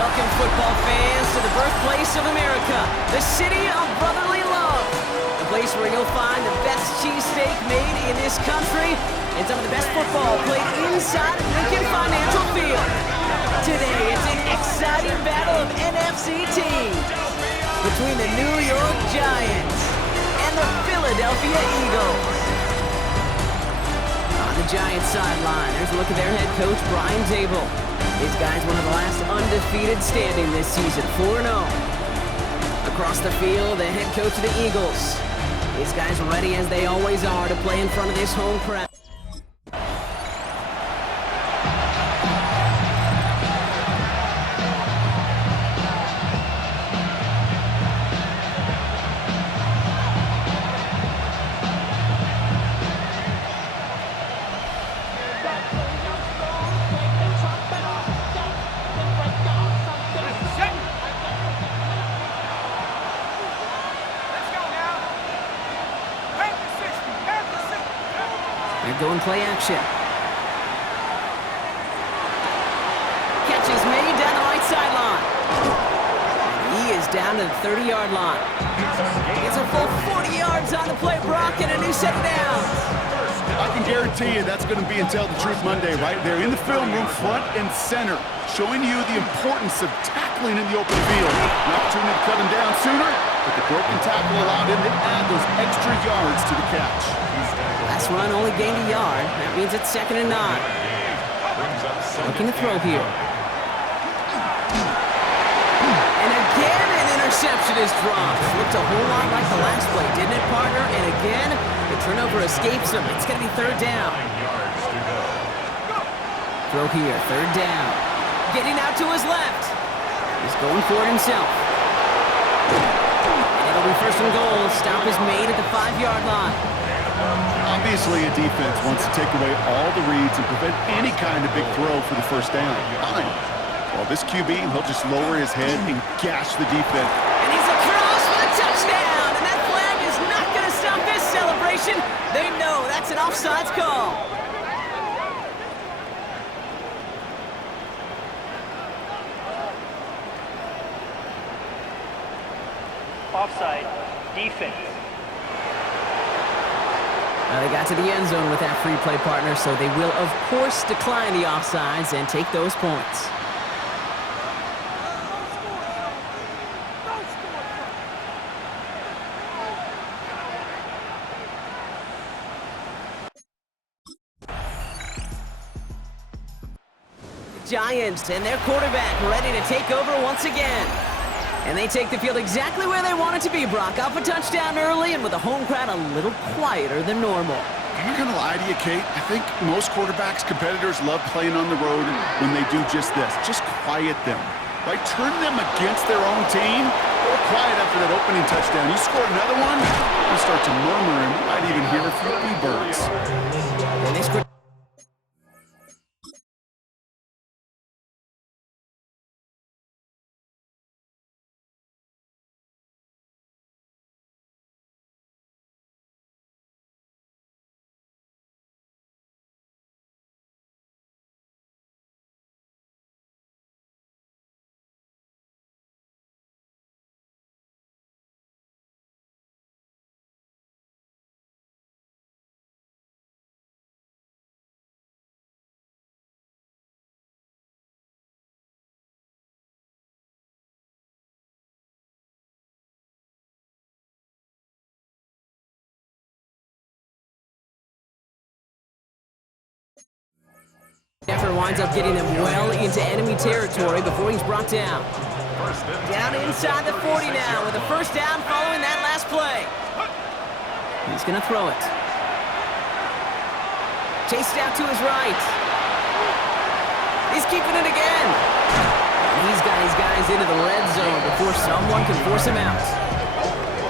Welcome, football fans, to the birthplace of America, the city of brotherly love. The place where you'll find the best cheesesteak made in this country and some of the best football played inside of Lincoln Financial Field. Today, it's an exciting battle of NFC teams between the New York Giants and the Philadelphia Eagles. On the Giants sideline, there's a look at their head coach, Brian Dable. His guy's one of the last undefeated standing this season, 4-0. Across the field, the head coach of the Eagles. His guys ready as they always are to play in front of this home crowd. They're going play action. Catch is made down the right sideline. He is down to the 30-yard line. It's a full 40 yards on the play, Brock, and a new set of downs. I can guarantee you that's going to be in Tell the Truth Monday right there in the film room, front and center, showing you the importance of tackling in the open field. An opportunity to cut him down sooner, but the broken tackle allowed him to add those extra yards to the catch. Last run only gained a yard. That means it's 2nd and 9. Looking to throw here. And again, an interception is dropped. Looked a whole lot like the last play, didn't it, partner? And again, the turnover escapes him. It's going to be 3rd down. Throw here, 3rd down. Getting out to his left. He's going for it himself. And it'll be 1st and goal. Stop is made at the 5-yard line. Obviously, a defense wants to take away all the reads and prevent any kind of big throw for the 1st down. Fine. Well, this QB, he'll just lower his head and gash the defense. And he's across for the touchdown, and that flag is not going to stop this celebration. They know that's an offsides call. Offside, defense. They got to the end zone with that free play, partner, so they will, of course, decline the offsides and take those points. The Giants and their quarterback ready to take over once again. And they take the field exactly where they want it to be, Brock. Up a touchdown early and with the home crowd a little quieter than normal. I'm not going to lie to you, Kate. I think most quarterbacks, competitors love playing on the road when they do just this. Just quiet them. By turning them against their own team, they're quiet after that opening touchdown. You score another one, you start to murmur and you might even hear a few bluebirds. And they scored. Effort winds up getting him well into enemy territory before he's brought down. Down inside the 40 now with a 1st down following that last play. He's going to throw it. Chased out to his right. He's keeping it again. And he's got his guys into the red zone before someone can force him out.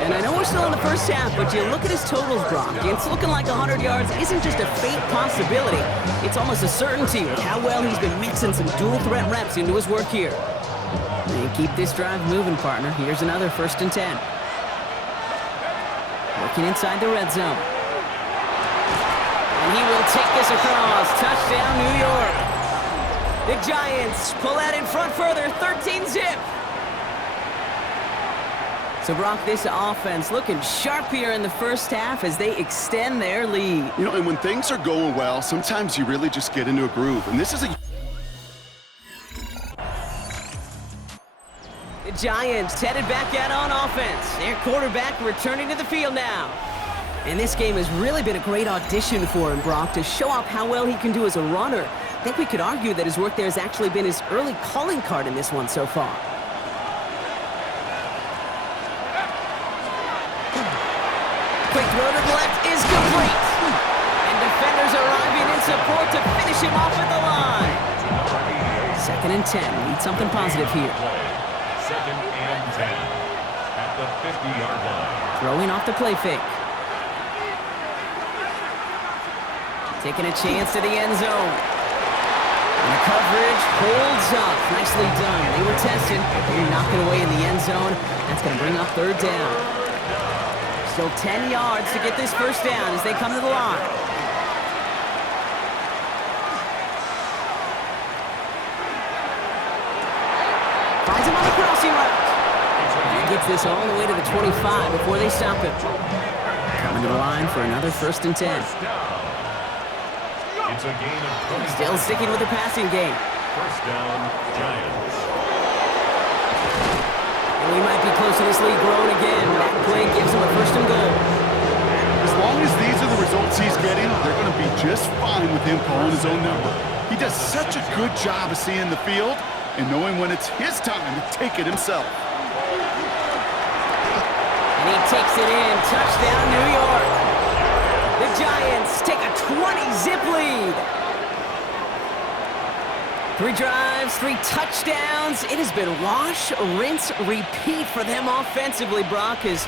And I know we're still in the 1st half, but you look at his totals, Brock. It's looking like 100 yards isn't just a faint possibility. It's almost a certainty with how well he's been mixing some dual threat reps into his work here. And keep this drive moving, partner. Here's another 1st and 10. Working inside the red zone. And he will take this across. Touchdown, New York. The Giants pull out in front further, 13-zip. So, Brock, this offense looking sharp here in the first half as they extend their lead. You know, and when things are going well, sometimes you really just get into a groove. And this is a... The Giants headed back out on offense. Their quarterback returning to the field now. And this game has really been a great audition for him, Brock, to show off how well he can do as a runner. I think we could argue that his work there has actually been his early calling card in this one so far. Quick throw to the left is complete. And defenders arriving in support to finish him off at the line. 2nd and 10. Need something positive here. 2nd and 10 at the 50-yard line. Throwing off the play fake. Taking a chance to the end zone. And the coverage holds up. Nicely done. They were tested. They knocked it away in the end zone. That's going to bring up 3rd down. Still 10 yards to get this first down as they come to the line. Finds him on the crossing route. And he gets this all the way to the 25 before they stop him. Coming to the line for another 1st and 10. It's a gain of 20. Still sticking with the passing game. 1st down, Giants. And we might be close to this lead growing again. That play gives him a 1st and goal. As long as these are the results he's getting, they're going to be just fine with him calling his own number. He does such a good job of seeing the field and knowing when it's his time to take it himself. And he takes it in. Touchdown, New York. The Giants take a 20-zip lead. 3 drives, 3 touchdowns. It has been wash, rinse, repeat for them offensively, Brock. As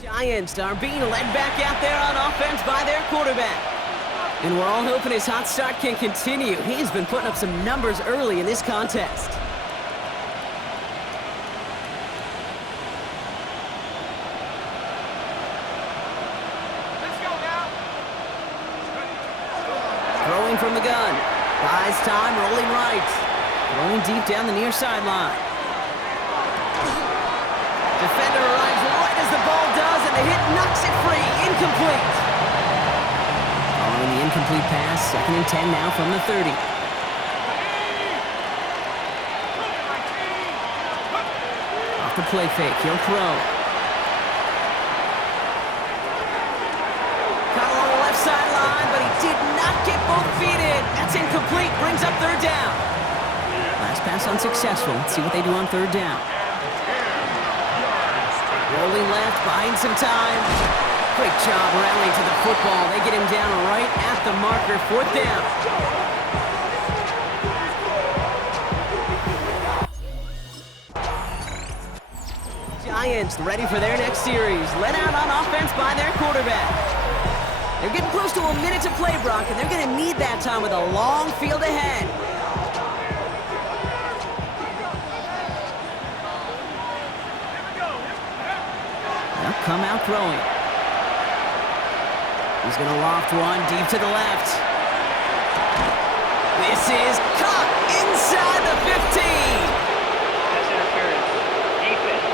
Giants are being led back out there on offense by their quarterback. And we're all hoping his hot start can continue. He's been putting up some numbers early in this contest. Throwing from the gun. Buys time, rolling right. Throwing deep down the near sideline. Defender arrives right as the ball does, and the hit knocks it free. Incomplete. Following the incomplete pass, 2nd and 10 now from the 30. Off the play fake, he'll throw. Caught along the left sideline, but he did not get both feet in. That's incomplete, brings up 3rd down. Last pass unsuccessful. Let's see what they do on 3rd down. Rolling left, buying some time. Great job rallying to the football. They get him down right at the marker. 4th down. Giants ready for their next series. Led out on offense by their quarterback. They're getting close to a minute to play, Brock, and they're going to need that time with a long field ahead. They'll come out throwing. He's going to loft one deep to the left. This is caught inside the 15. That's interference. Defense.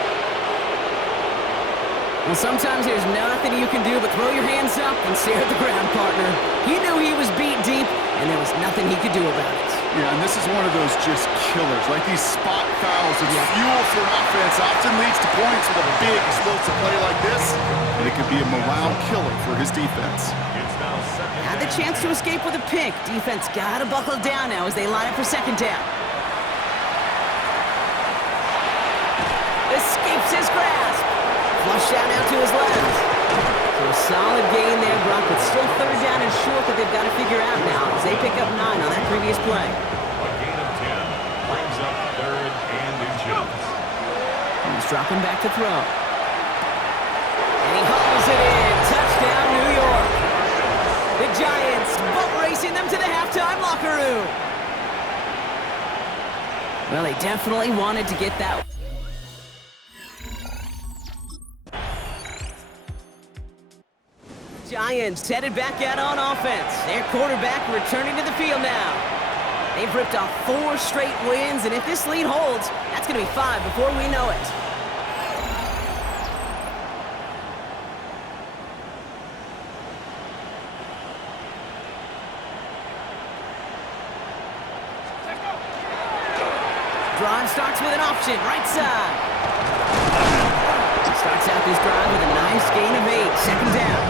Well, sometimes there's nothing you can do but throw your hands up and stare at the ground, partner. He knew he was beat deep, and there was nothing he could do about it. Yeah, and this is one of those just killers. Like these spot fouls and fuel for an offense often leads to points with a big, explosive play like this, and it could be a morale killer for his defense. Had the chance to escape with a pick. Defense got to buckle down now as they line up for 2nd down. Escapes his grasp. Flush down out to his left. So a solid gain there, Brock, but still 3rd down and short that they've got to figure out now as they pick up 9 on that previous play. A gain of 10 brings up 3rd and inches. He's dropping back to throw. And he hauls it in. Touchdown, New York. The Giants boat racing them to the halftime locker room. Well, they definitely wanted to get that. Giants headed back out on offense. Their quarterback returning to the field now. They've ripped off 4 straight wins, and if this lead holds, that's going to be 5 before we know it. Drive starts with an option, right side. Starts out this drive with a nice gain of 8, second down.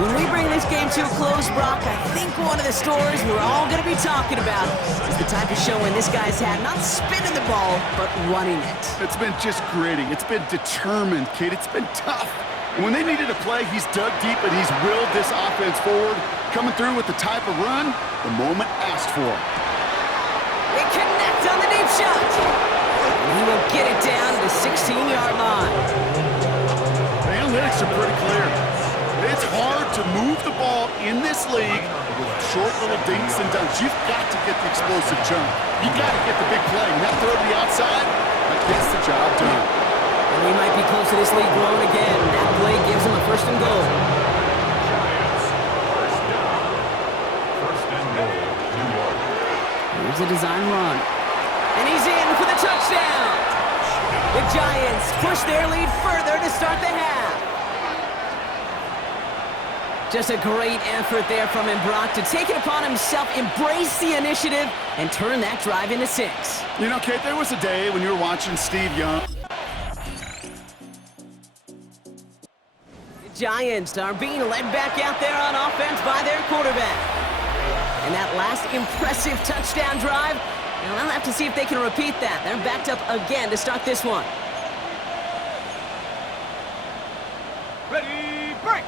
When we bring this game to a close, Brock, I think one of the stories we're all going to be talking about is the type of showing this guy's had, not spinning the ball, but running it. It's been just gritty. It's been determined, kid. It's been tough. And when they needed a play, he's dug deep and he's willed this offense forward, coming through with the type of run the moment asked for. They connect on the deep shot. And he will get it down to the 16-yard line. The analytics are pretty clear. It's hard to move the ball in this league with short little dinks and dunks. You've got to get the explosive jump. You've got to get the big play. And that throw to the outside, that gets the job done. And we might be close to this league growing again. That play gives him a first and goal. Giants, first down. First and goal, New York. Here's a design run. And he's in for the touchdown. The Giants push their lead further to start the half. Just a great effort there from him, Brock, to take it upon himself, embrace the initiative, and turn that drive into 6. You know, Kate, there was a day when you were watching Steve Young. The Giants are being led back out there on offense by their quarterback. And that last impressive touchdown drive, now I'll have to see if they can repeat that. They're backed up again to start this one. Ready, break!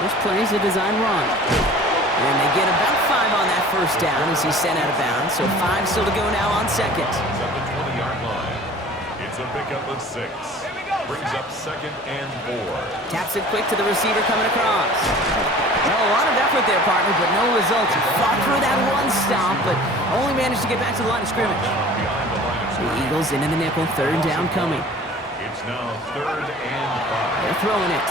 This play is a design run. And they get about 5 on that first down as he's sent out of bounds. So 5 still to go now on second. It's at the 20-yard line. It's a pickup of 6. Brings up second and 4. Taps it quick to the receiver coming across. Well, a lot of effort there, partner, but no results. He fought through that one stop, but only managed to get back to the line of scrimmage. Behind the line of The scrimmage. Eagles into the nickel, third down coming. It's now third and 5. They're throwing it.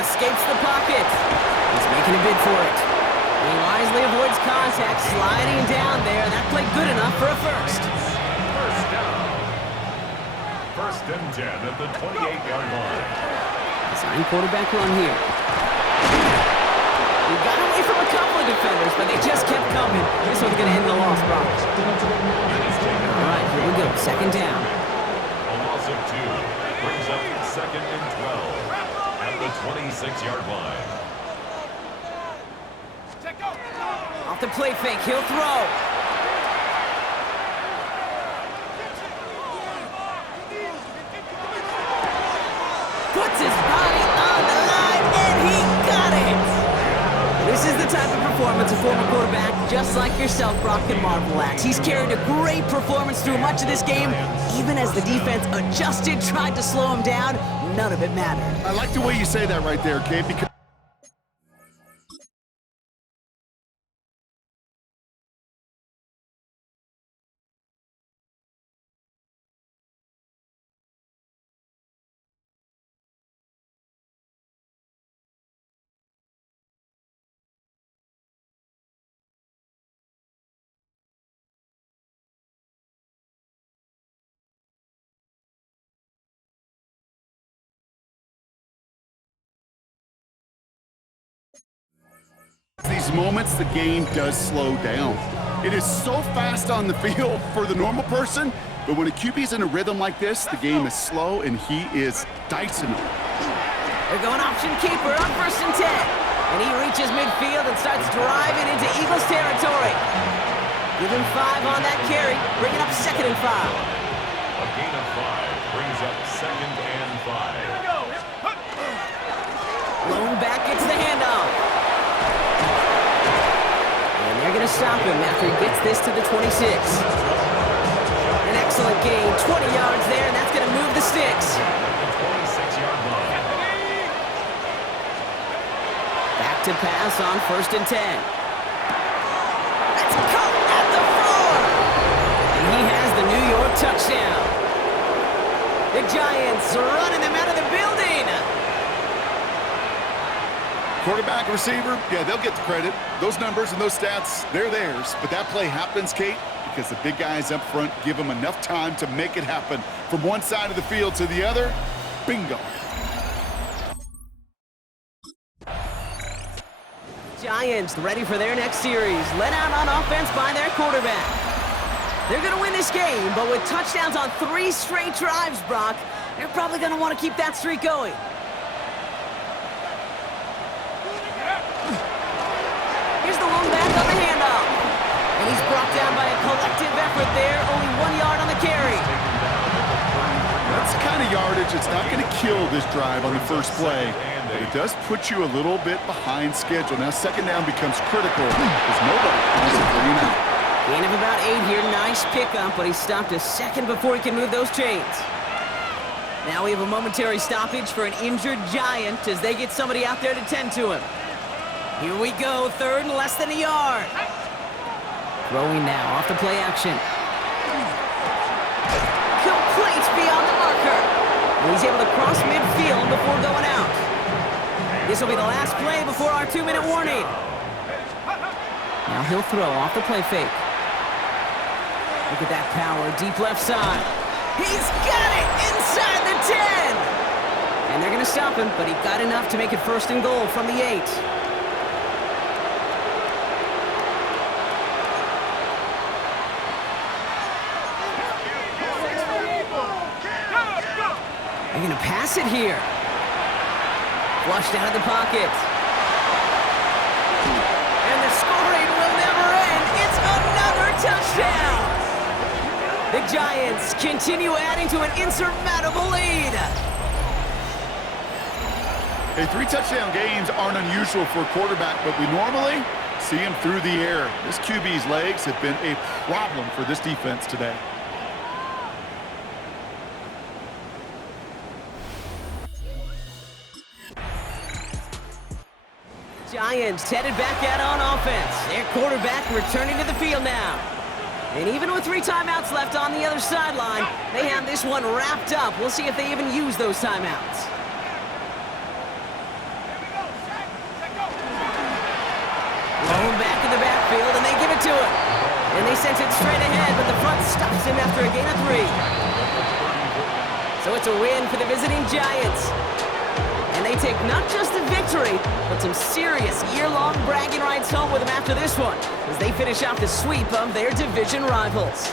Escapes the pocket. He's making a bid for it. He wisely avoids contact, sliding down there. That played good enough for a first. First down. First and 10 at the 28-yard line. Design quarterback run here. He got away from a couple of defenders, but they just kept coming. This one's going to end the loss, Brock. All right, here we go. Second down. A loss of 2. Brings up second and 12 at the 26-yard line. Off the play fake, he'll throw. Puts his body on the line, and he got it! This is the type of performance a former quarterback, just like yourself, Brock, can marvel at. He's carried a great performance through much of this game. Even as the defense adjusted, tried to slow him down, none of it mattered. I like the way you say that right there, Kate, because these moments, the game does slow down. It is so fast on the field for the normal person, but when a QB's in a rhythm like this, the game is slow, and he is dicing them. They're going option keeper on first and 10. And he reaches midfield and starts driving into Eagles territory. Give him 5 on that carry, bringing up second and 5. A gain of 5 brings up second and 5. Lone back gets the handoff. And they're going to stop him after he gets this to the 26. An excellent gain, 20 yards there, and that's going to move the sticks. The 26-yard line. Back to pass on first and 10. That's caught at the floor. And he has touchdown. The Giants running them out of the building. Quarterback and receiver, yeah, they'll get the credit. Those numbers and those stats, they're theirs. But that play happens, Kate, because the big guys up front give them enough time to make it happen. From one side of the field to the other, bingo. Giants ready for their next series. Led out on offense by their quarterback. They're going to win this game, but with touchdowns on 3 straight drives, Brock, they're probably going to want to keep that streak going. Here's the lone back on the handoff. And he's brought down by a collective effort there. Only 1 yard on the carry. That's the kind of yardage it's not going to kill this drive on the first play. But it does put you a little bit behind schedule. Now second down becomes critical because nobody wants a 3 and out. Gain of about 8 here. Nice pickup, but he stopped a second before he can move those chains. Now we have a momentary stoppage for an injured Giant as they get somebody out there to tend to him. Here we go, 3rd and less than a yard. Throwing now off the play action. Complete beyond the marker. And he's able to cross midfield before going out. This will be the last play before our 2-minute warning. Now he'll throw off the play fake. Look at that power, deep left side. He's got it inside the 10. And they're going to stop him, but he got enough to make it 1st and goal from the 8. They're going to pass it here. Flushed out of the pocket. And the scoring will never end. It's another touchdown. The Giants continue adding to an insurmountable lead. Hey, 3 touchdown games aren't unusual for a quarterback, but we normally see him through the air. This QB's legs have been a problem for this defense today. Giants headed back out on offense. Their quarterback returning to the field now. And even with 3 timeouts left on the other sideline, they have this one wrapped up. We'll see if they even use those timeouts. Thrown back in the backfield, and they give it to him. And they sent it straight ahead, but the front stops him after a gain of 3. So it's a win for the visiting Giants. And they take not just a victory, but some serious year-long bragging rights home with them after this one, as they finish off the sweep of their division rivals.